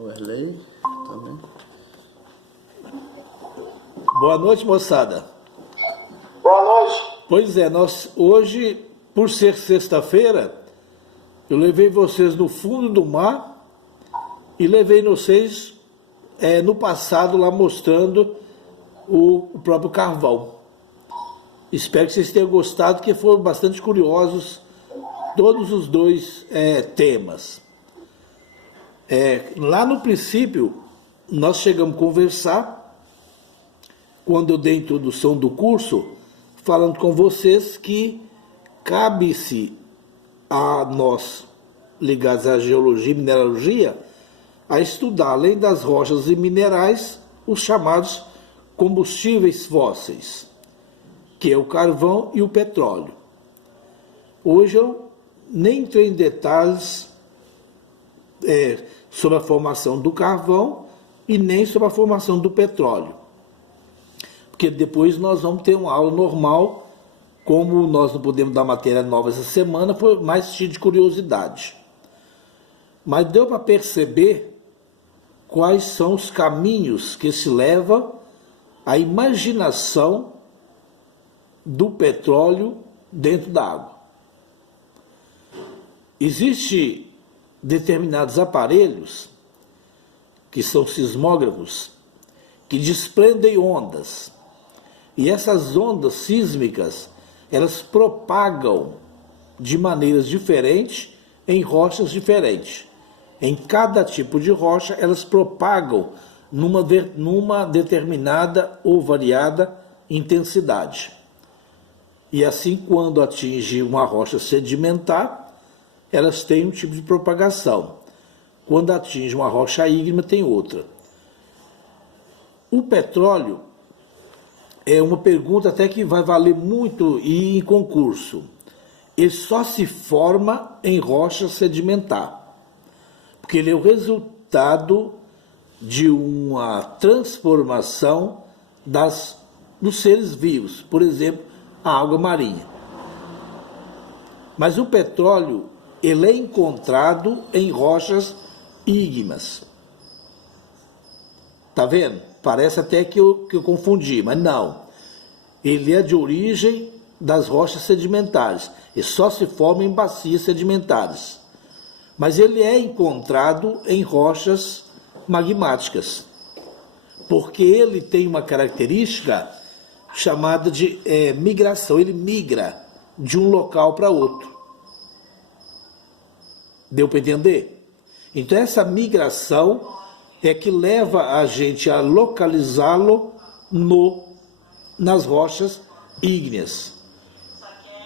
O Erlei também. Boa noite, moçada. Boa noite. Pois é, nós hoje, por ser sexta-feira, eu levei vocês no fundo do mar e levei vocês no passado lá mostrando o próprio carvão. Espero que vocês tenham gostado, porque foram bastante curiosos todos os dois temas. Lá no princípio, nós chegamos a conversar, quando eu dei a introdução do curso, falando com vocês que cabe-se a nós, ligados à geologia e mineralogia, a estudar, além das rochas e minerais, os chamados combustíveis fósseis, que é o carvão e o petróleo. Hoje eu nem entrei em detalhes sobre a formação do carvão e nem sobre a formação do petróleo, porque depois nós vamos ter uma aula normal. Como nós não podemos dar matéria nova essa semana, foi mais cheio de curiosidade. Mas deu para perceber quais são os caminhos que se levam à imaginação do petróleo dentro da água. Existem determinados aparelhos, que são sismógrafos, que desprendem ondas. E essas ondas sísmicas, elas propagam de maneiras diferentes em rochas diferentes. Em cada tipo de rocha, elas propagam numa determinada ou variada intensidade. E assim, quando atinge uma rocha sedimentar, elas têm um tipo de propagação. Quando atinge uma rocha ígnea, tem outra. O petróleo é uma pergunta até que vai valer muito em concurso. Ele só se forma em rocha sedimentar, porque ele é o resultado de uma transformação dos seres vivos, por exemplo, a água marinha. Mas o petróleo, ele é encontrado em rochas ígneas. Tá vendo? Parece até que eu confundi, mas não. Ele é de origem das rochas sedimentares e só se forma em bacias sedimentares. Mas ele é encontrado em rochas magmáticas, porque ele tem uma característica chamada de migração. Ele migra de um local para outro. Deu para entender? Então essa migração é que leva a gente a localizá-lo nas rochas ígneas.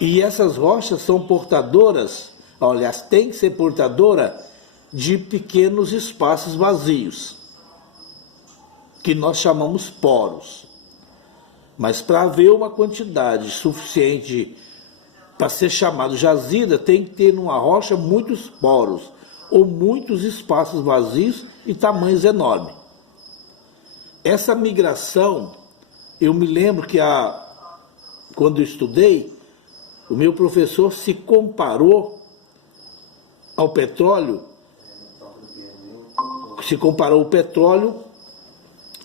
E essas rochas são portadoras, aliás, tem que ser portadora de pequenos espaços vazios, que nós chamamos poros. Mas para haver uma quantidade suficiente para ser chamado jazida, tem que ter numa rocha muitos poros, ou muitos espaços vazios e tamanhos enormes. Essa migração, eu me lembro que quando eu estudei, o meu professor se comparou ao petróleo, se comparou o petróleo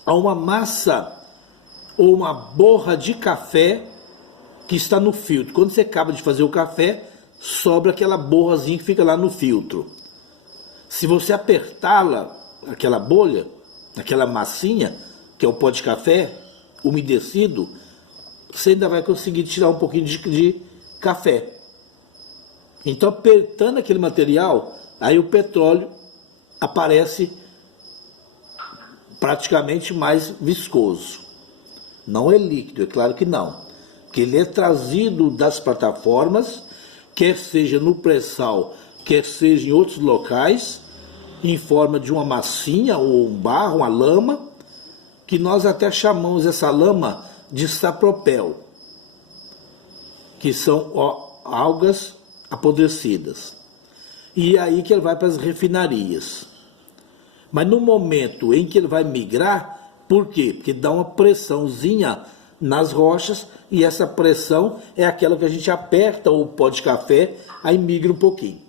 a uma massa ou uma borra de café que está no filtro. Quando você acaba de fazer o café, sobra aquela borrazinha que fica lá no filtro. Se você apertá-la, aquela bolha, aquela massinha, que é o pó de café umedecido, você ainda vai conseguir tirar um pouquinho de café. Então, apertando aquele material, aí o petróleo aparece praticamente mais viscoso. Não é líquido, é claro que não. Porque ele é trazido das plataformas, quer seja no pré-sal, quer seja em outros locais, em forma de uma massinha ou um barro, uma lama, que nós até chamamos essa lama de sapropel, que são algas apodrecidas. E é aí que ele vai para as refinarias. Mas no momento em que ele vai migrar, por quê? Porque dá uma pressãozinha nas rochas, e essa pressão é aquela que a gente aperta o pó de café, aí migra um pouquinho.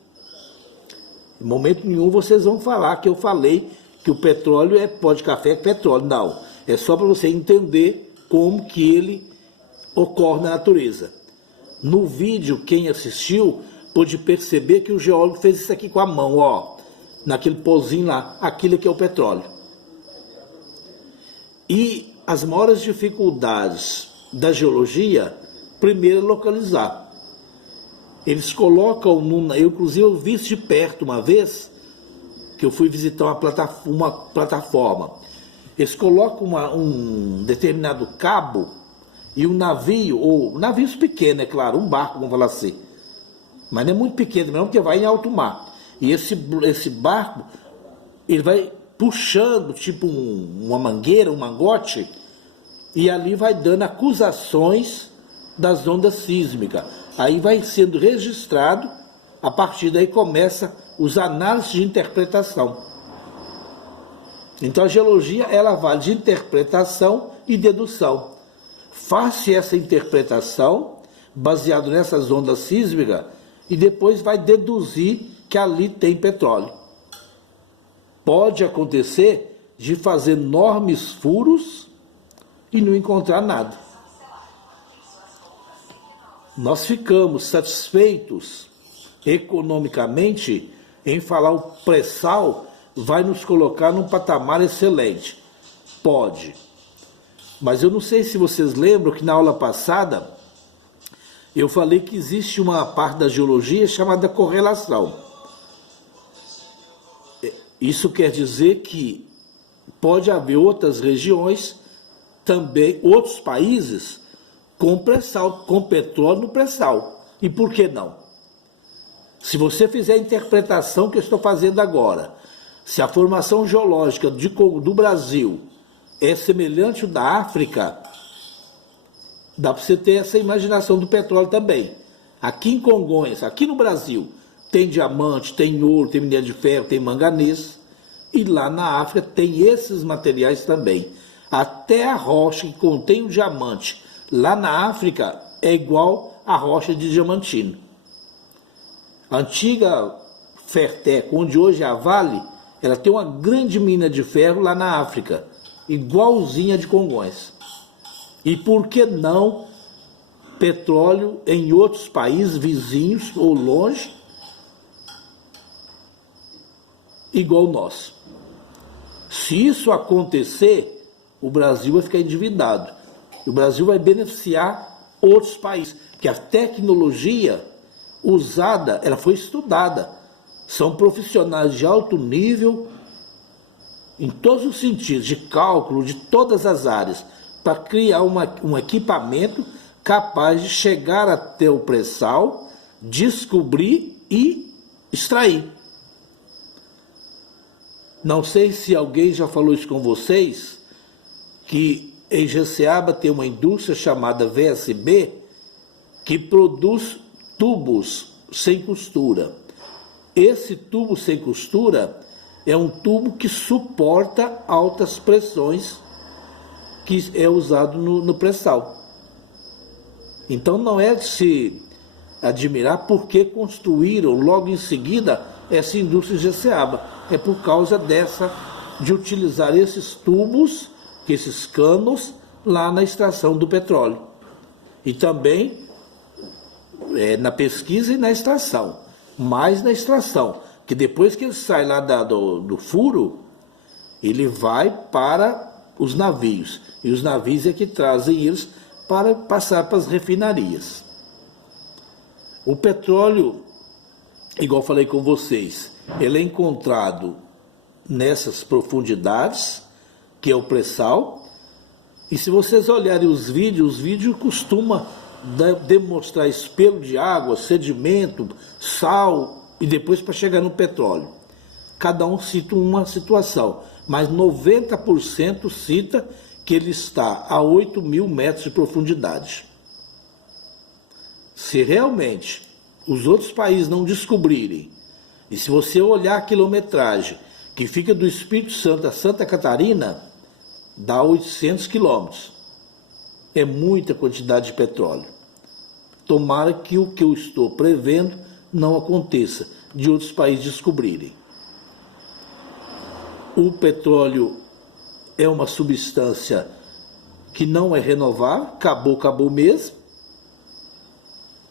Em momento nenhum vocês vão falar que eu falei que o petróleo é pó de café, é petróleo. Não, é só para você entender como que ele ocorre na natureza. No vídeo, quem assistiu pôde perceber que o geólogo fez isso aqui com a mão, ó, naquele pozinho lá, aquilo que é o petróleo. E as maiores dificuldades da geologia, primeiro é localizar. Eles colocam, eu inclusive eu vi isso de perto uma vez, que eu fui visitar uma plataforma. Eles colocam um determinado cabo e um navio, ou navios pequenos, é claro, um barco, vamos falar assim, mas não é muito pequeno mesmo, porque vai em alto mar. E esse barco, ele vai puxando, tipo uma mangueira, um mangote, e ali vai dando acusações das ondas sísmicas. Aí vai sendo registrado, a partir daí começa os análises de interpretação. Então a geologia, ela vai de interpretação e dedução. Faça essa interpretação, baseado nessas ondas sísmicas, e depois vai deduzir que ali tem petróleo. Pode acontecer de fazer enormes furos e não encontrar nada. Nós ficamos satisfeitos economicamente em falar o pré-sal vai nos colocar num patamar excelente. Pode. Mas eu não sei se vocês lembram que na aula passada eu falei que existe uma parte da geologia chamada correlação. Isso quer dizer que pode haver outras regiões, também outros países, com pré-sal, com petróleo no pré-sal. E por que não? Se você fizer a interpretação que eu estou fazendo agora, se a formação geológica do Brasil é semelhante ao da África, dá para você ter essa imaginação do petróleo também. Aqui em Congonhas, aqui no Brasil, tem diamante, tem ouro, tem minério de ferro, tem manganês. E lá na África tem esses materiais também. Até a rocha que contém o diamante lá na África é igual à rocha de Diamantino. A antiga Ferteco, onde hoje é a Vale, ela tem uma grande mina de ferro lá na África, igualzinha de Congonhas. E por que não petróleo em outros países vizinhos ou longe, igual o nosso? Se isso acontecer, o Brasil vai ficar endividado. O Brasil vai beneficiar outros países, porque a tecnologia usada, ela foi estudada. São profissionais de alto nível, em todos os sentidos, de cálculo, de todas as áreas, para criar um equipamento capaz de chegar até o pré-sal, descobrir e extrair. Não sei se alguém já falou isso com vocês, que em Jeceaba tem uma indústria chamada VSB, que produz tubos sem costura. Esse tubo sem costura é um tubo que suporta altas pressões, que é usado no pré-sal. Então não é de se admirar porque construíram logo em seguida essa indústria de Jeceaba. É por causa de utilizar esses tubos, esses canos, lá na extração do petróleo. E também na pesquisa e na extração. Mais na extração, que depois que ele sai lá do furo, ele vai para os navios. E os navios é que trazem eles para passar para as refinarias. O petróleo, igual falei com vocês, ele é encontrado nessas profundidades, que é o pré-sal. E se vocês olharem os vídeos costumam demonstrar espelho de água, sedimento, sal, e depois para chegar no petróleo. Cada um cita uma situação, mas 90% cita que ele está a 8.000 metros de profundidade. Se realmente os outros países não descobrirem, e se você olhar a quilometragem, que fica do Espírito Santo a Santa Catarina, dá 800 quilômetros. É muita quantidade de petróleo. Tomara que o que eu estou prevendo não aconteça, de outros países descobrirem. o petróleo é uma substância que não é renovável, acabou mesmo.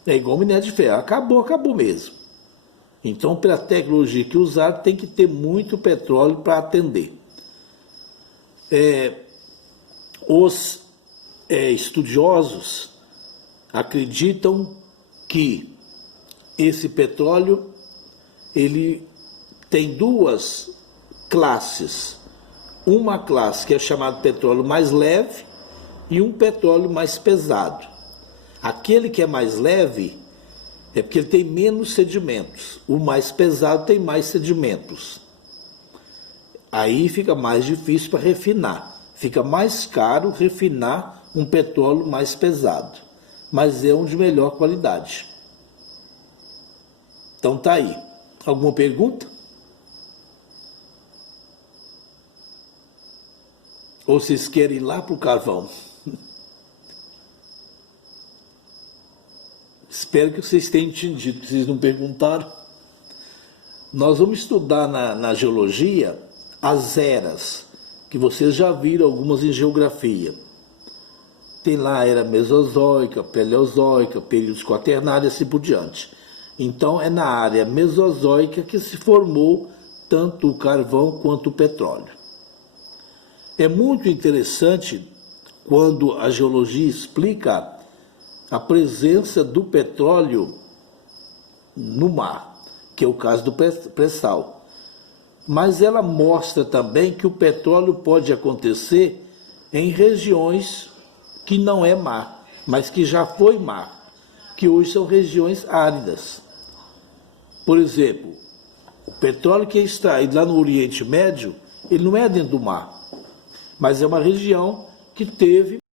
É igual minério de ferro, acabou mesmo. Então, pela tecnologia que usar, tem que ter muito petróleo para atender. Os estudiosos acreditam que esse petróleo ele tem duas classes. Uma classe que é chamada petróleo mais leve e um petróleo mais pesado. Aquele que é mais leve é porque ele tem menos sedimentos. O mais pesado tem mais sedimentos. Aí fica mais difícil para refinar. Fica mais caro refinar um petróleo mais pesado. Mas é um de melhor qualidade. Então tá aí. Alguma pergunta? Ou vocês querem ir lá para o carvão? Espero que vocês tenham entendido, vocês não perguntaram. Nós vamos estudar na geologia as eras, que vocês já viram algumas em geografia. Tem lá a era mesozoica, paleozoica, períodos quaternários e assim por diante. Então é na área mesozoica que se formou tanto o carvão quanto o petróleo. É muito interessante quando a geologia explica a presença do petróleo no mar, que é o caso do pré-sal. Mas ela mostra também que o petróleo pode acontecer em regiões que não é mar, mas que já foi mar, que hoje são regiões áridas. Por exemplo, o petróleo que é extraído lá no Oriente Médio, ele não é dentro do mar, mas é uma região que teve